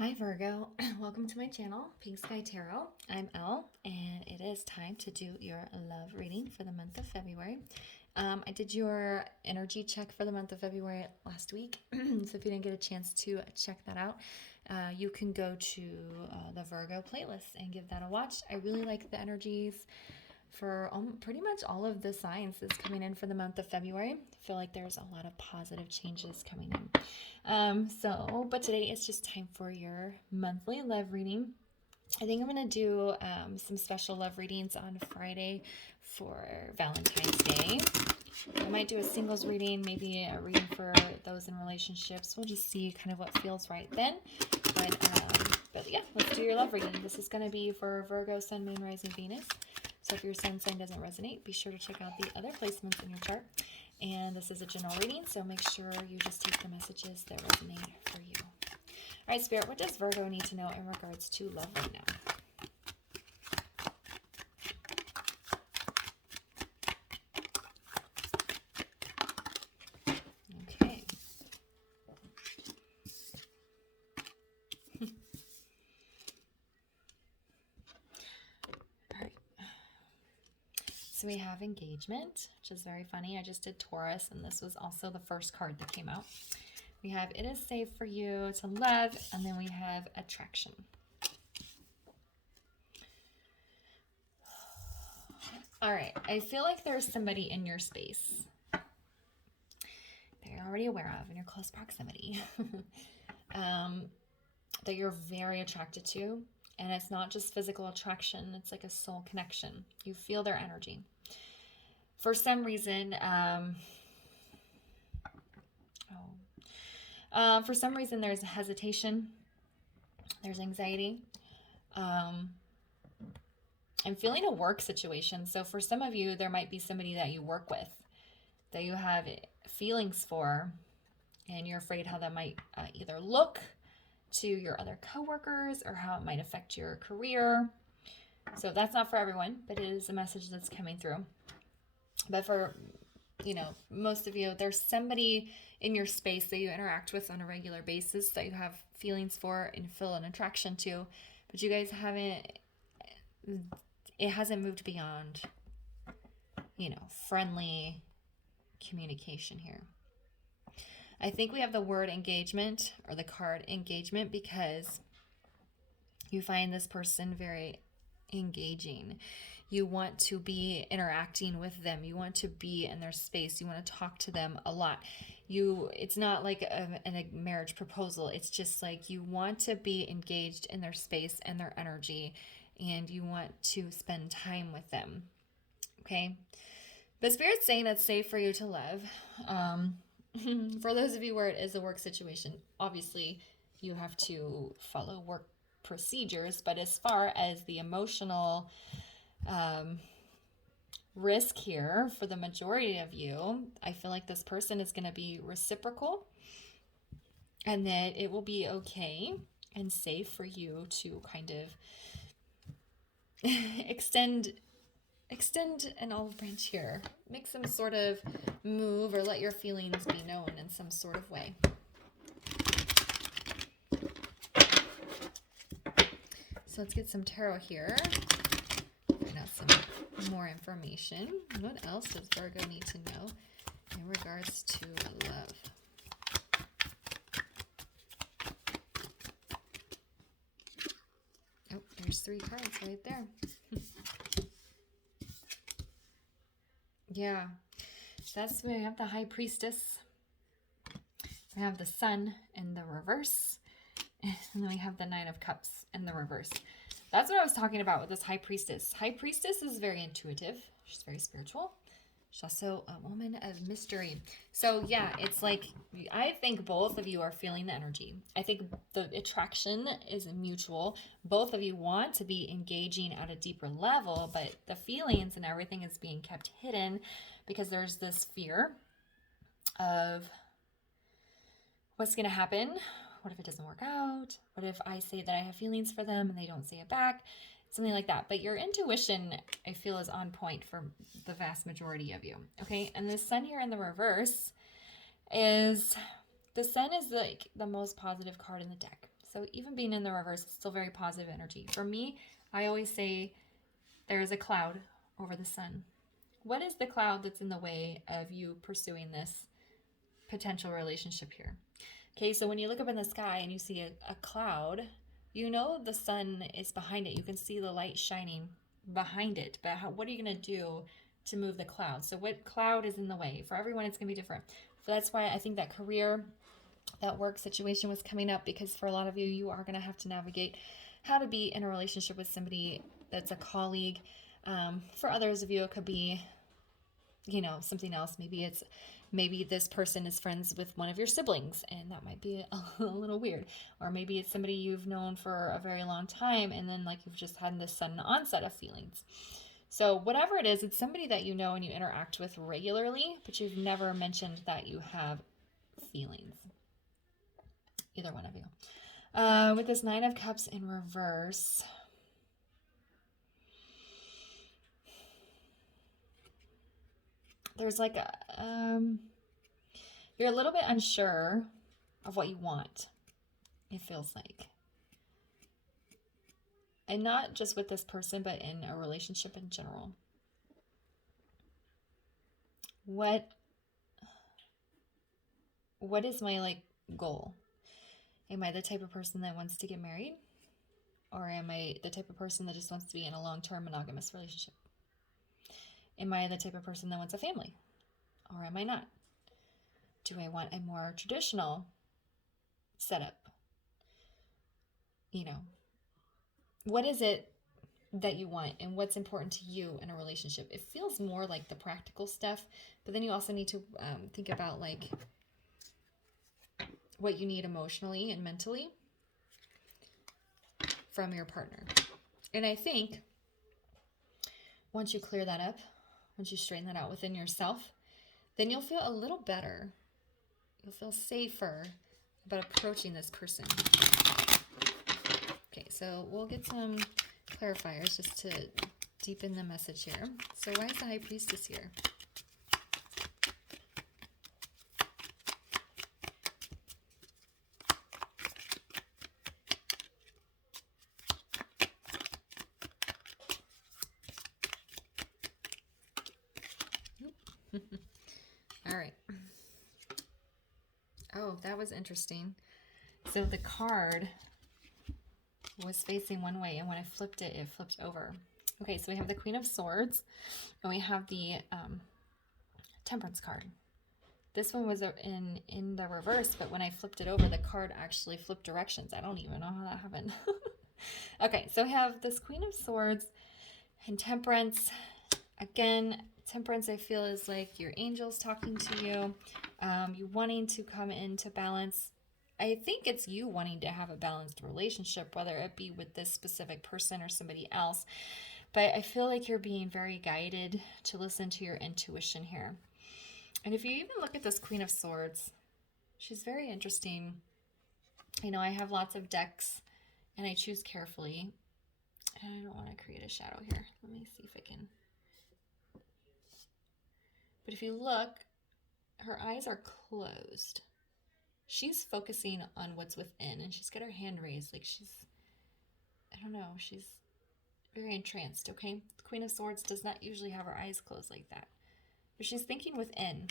Hi Virgo, welcome to my channel, Pink Sky Tarot. I'm Elle, and it is time to do your love reading for the month of February. I did your energy check for the month of February last week, so if you didn't get a chance to check that out, you can go to the Virgo playlist and give that a watch. I really like the energies for pretty much all of the signs that's coming in for the month of February. I feel like there's a lot of positive changes coming in. But today it's just time for your monthly love reading. I think I'm going to do some special love readings on Friday for Valentine's Day. I might do a singles reading, maybe a reading for those in relationships. We'll just see kind of what feels right then. But yeah, let's do your love reading. This is going to be for Virgo, Sun, Moon, Rising, Venus. So if your sun sign doesn't resonate, be sure to check out the other placements in your chart. And this is a general reading, so make sure you just take the messages that resonate for you. All right, Spirit, what does Virgo need to know in regards to love right now? Okay. All right. So we have engagement, which is very funny. I just did Taurus, and this was also the first card that came out. We have it is safe for you to love, and then we have attraction. All right, I feel like there's somebody in your space that you're already aware of in your close proximity that you're very attracted to. And it's not just physical attraction, it's like a soul connection. You feel their energy. For some reason, there's hesitation, there's anxiety. I'm feeling a work situation. So for some of you, there might be somebody that you work with that you have feelings for, and you're afraid how that might either look to your other coworkers or how it might affect your career. So that's not for everyone, but it is a message that's coming through. But for, most of you, there's somebody in your space that you interact with on a regular basis that you have feelings for and feel an attraction to, but you guys it hasn't moved beyond, friendly communication here. I think we have the word engagement or the card engagement because you find this person very engaging. You want to be interacting with them. You want to be in their space. You want to talk to them a lot. It's not like a marriage proposal. It's just like you want to be engaged in their space and their energy, and you want to spend time with them. Okay? But Spirit's saying it's safe for you to love. For those of you where it is a work situation, obviously you have to follow work procedures, but as far as the emotional risk here for the majority of you, I feel like this person is going to be reciprocal, and that it will be okay and safe for you to kind of extend an olive branch here. Make some sort of move or let your feelings be known in some sort of way. So let's get some tarot here. Find out some more information. What else does Virgo need to know in regards to love? Oh, there's 3 cards right there. Yeah, that's when we have the High Priestess. We have the Sun in the reverse. And then we have the Nine of Cups in the reverse. That's what I was talking about with this High Priestess. High Priestess is very intuitive. She's very spiritual. She's also a woman of mystery. So yeah, it's like, I think both of you are feeling the energy. I think the attraction is mutual. Both of you want to be engaging at a deeper level, but the feelings and everything is being kept hidden because there's this fear of what's going to happen. What if it doesn't work out? What if I say that I have feelings for them and they don't say it back? Something like that. But your intuition, I feel, is on point for the vast majority of you. Okay, and the Sun here in the reverse the Sun is like the most positive card in the deck. So even being in the reverse, it's still very positive energy. For me, I always say there's a cloud over the sun. What is the cloud that's in the way of you pursuing this potential relationship here? Okay, so when you look up in the sky and you see a cloud, you know the sun is behind it. You can see the light shining behind it. But what are you going to do to move the cloud? So what cloud is in the way? For everyone, it's going to be different. So that's why I think that career, that work situation was coming up, because for a lot of you, you are going to have to navigate how to be in a relationship with somebody that's a colleague. For others of you, it could be, you know, something else. Maybe this person is friends with one of your siblings, and that might be a little weird. Or maybe it's somebody you've known for a very long time, and then like you've just had this sudden onset of feelings. So whatever it is, it's somebody that you know and you interact with regularly, but you've never mentioned that you have feelings. Either one of you. With this Nine of Cups in reverse, there's like you're a little bit unsure of what you want, it feels like. And not just with this person, but in a relationship in general. What is my like goal? Am I the type of person that wants to get married? Or am I the type of person that just wants to be in a long-term monogamous relationship? Am I the type of person that wants a family? Or am I not? Do I want a more traditional setup? You know, what is it that you want and what's important to you in a relationship? It feels more like the practical stuff, but then you also need to think about like what you need emotionally and mentally from your partner. And I think once you clear that up, once you straighten that out within yourself, then you'll feel a little better. You'll feel safer about approaching this person. Okay, so we'll get some clarifiers just to deepen the message here. So why is the High Priestess here? All right. Oh, that was interesting. So the card was facing one way, and when I flipped it, it flipped over. Okay, so we have the Queen of Swords, and we have the Temperance card. This one was in the reverse, but when I flipped it over, the card actually flipped directions. I don't even know how that happened. Okay, so we have this Queen of Swords and Temperance. Again, Temperance, I feel, is like your angels talking to you, you wanting to come into balance. I think it's you wanting to have a balanced relationship, whether it be with this specific person or somebody else. But I feel like you're being very guided to listen to your intuition here. And if you even look at this Queen of Swords, she's very interesting. You know, I have lots of decks, and I choose carefully. And I don't want to create a shadow here. Let me see if I can. But if you look, her eyes are closed. She's focusing on what's within, and she's got her hand raised like she's, I don't know, she's very entranced, okay? The Queen of Swords does not usually have her eyes closed like that, but she's thinking within.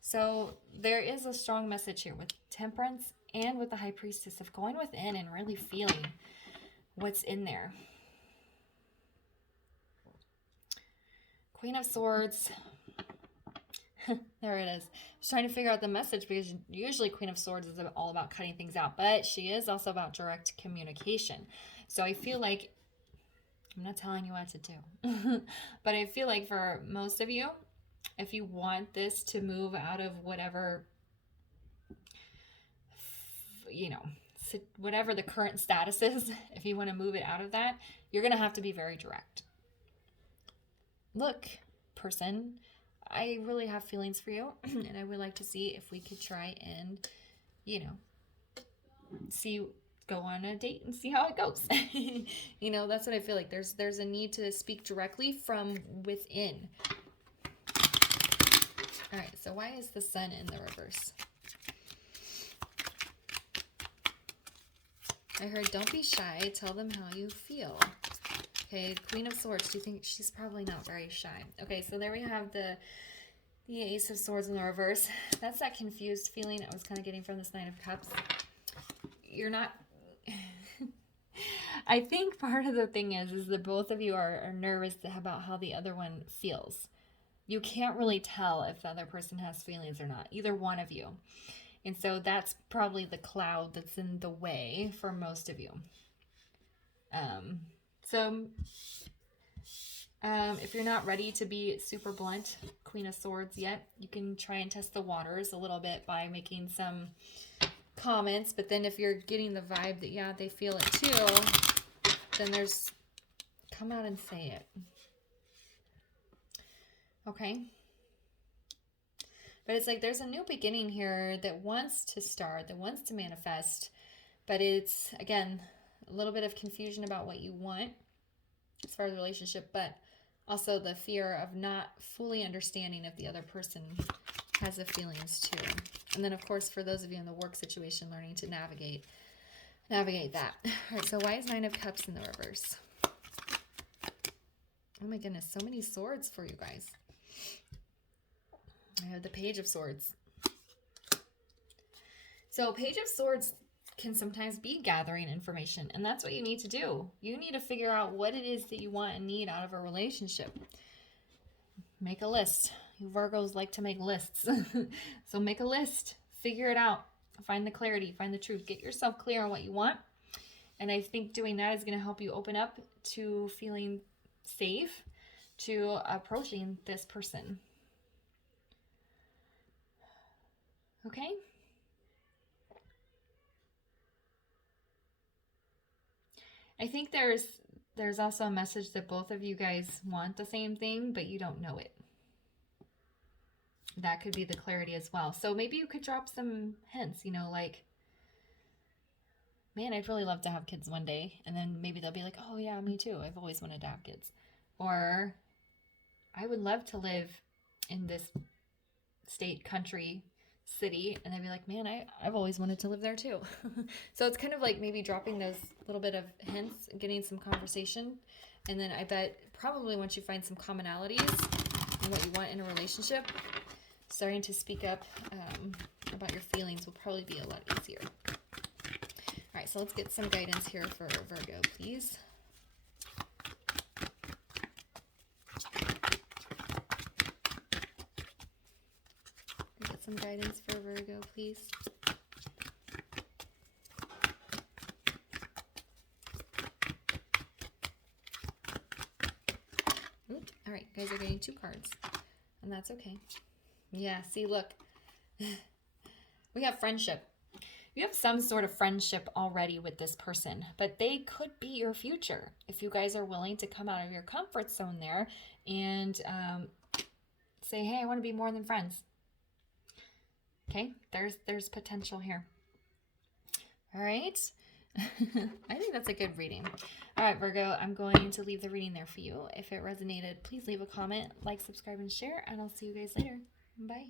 So there is a strong message here with Temperance and with the High Priestess of going within and really feeling what's in there. Queen of Swords. There it is. I was trying to figure out the message because usually Queen of Swords is all about cutting things out, but she is also about direct communication. So I feel like, I'm not telling you what to do, but I feel like for most of you, if you want this to move out of whatever, you know, whatever the current status is, if you want to move it out of that, you're going to have to be very direct. Look, person, I really have feelings for you, and I would like to see if we could try and, you know, go on a date and see how it goes. You know, that's what I feel like. There's a need to speak directly from within. All right, so why is the Sun in the reverse? I heard don't be shy. Tell them how you feel. Okay, Queen of Swords. Do you think she's probably not very shy? Okay, so there we have the Ace of Swords in the reverse. That's that confused feeling I was kind of getting from this Nine of Cups. You're not... I think part of the thing is that both of you are nervous about how the other one feels. You can't really tell if the other person has feelings or not, either one of you. And so that's probably the cloud that's in the way for most of you. If you're not ready to be super blunt, Queen of Swords yet, you can try and test the waters a little bit by making some comments. But then if you're getting the vibe that, yeah, they feel it too, then come out and say it. Okay? But it's like there's a new beginning here that wants to start, that wants to manifest. But it's, again, a little bit of confusion about what you want as far as the relationship, but also the fear of not fully understanding if the other person has the feelings too. And then, of course, for those of you in the work situation, learning to navigate that. All right, so why is Nine of Cups in the reverse? Oh my goodness, so many swords for you guys. I have the Page of Swords. So Page of Swords can sometimes be gathering information, and that's what you need to do. You need to figure out what it is that you want and need out of a relationship. Make a list. You Virgos like to make lists. So make a list. Figure it out. Find the clarity. Find the truth. Get yourself clear on what you want. And I think doing that is going to help you open up to feeling safe, to approaching this person. Okay? I think there's also a message that both of you guys want the same thing, but you don't know it. That could be the clarity as well. So maybe you could drop some hints, you know, like, man, I'd really love to have kids one day. And then maybe they'll be like, oh yeah, me too. I've always wanted to have kids. Or I would love to live in this state, country, city. And they'd be like, man, I've always wanted to live there too. So it's kind of like maybe dropping those little bit of hints, getting some conversation. And then I bet probably once you find some commonalities in what you want in a relationship, starting to speak up about your feelings will probably be a lot easier. All right, so let's get some guidance here for Virgo, please. Get some guidance for Virgo, please. Oops. All right, you guys are getting 2 cards, and that's okay. Yeah, see, look. We have friendship. You have some sort of friendship already with this person, but they could be your future if you guys are willing to come out of your comfort zone there and say, hey, I want to be more than friends. Okay, there's potential here. All right. I think that's a good reading. All right, Virgo, I'm going to leave the reading there for you. If it resonated, please leave a comment, like, subscribe, and share, and I'll see you guys later. Bye.